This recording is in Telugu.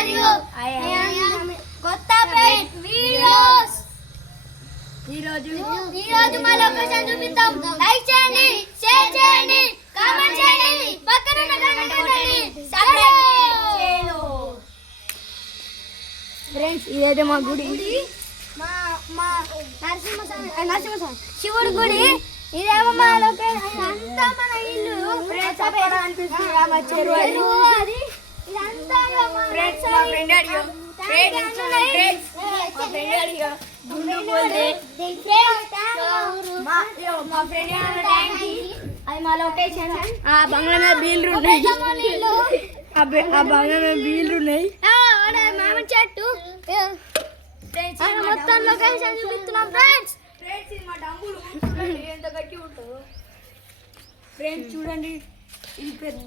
మరియు కొత్తపేట్ వీడియోస్. ఈరోజు మా లొకేషన్ చూపిద్దాం. లైక్ చేయండి, షేర్ చేయండి, కామెంట్ చేయండి, పక్కన ఉన్న గంట కొట్టండి, సబ్స్క్రైబ్ చేయండి. ఫ్రెండ్స్ ఇదేదో మా గుడి, మా నరసింహస్వామి శివుడి గుడి. ఇదేమో మా లొకేషన్, అంతా మన ఇల్లు. ఫ్రెండ్స్ అక్కడ అనిపిస్తుంది మా చెరువు అది. ఇదంతా మా ఫ్రెండ్స్, మా ఫ్రెండ్ అడియో మా ఫ్రెండ్ అది మా లొకేషన్. ఆ బంగ్లా మీద బీళ్ళు ఉన్నాయి, ఆ బంగ్లా మీద బీళ్ళు ఉన్నాయి. మామిడి చెట్టు మొత్తం లొకేషన్ చూపిస్తున్నాం ఫ్రెండ్స్. మా డబ్బులు ఎంత గట్టి ఉంటుందో ఫ్రెండ్స్ చూడండి. ఇది పెద్ద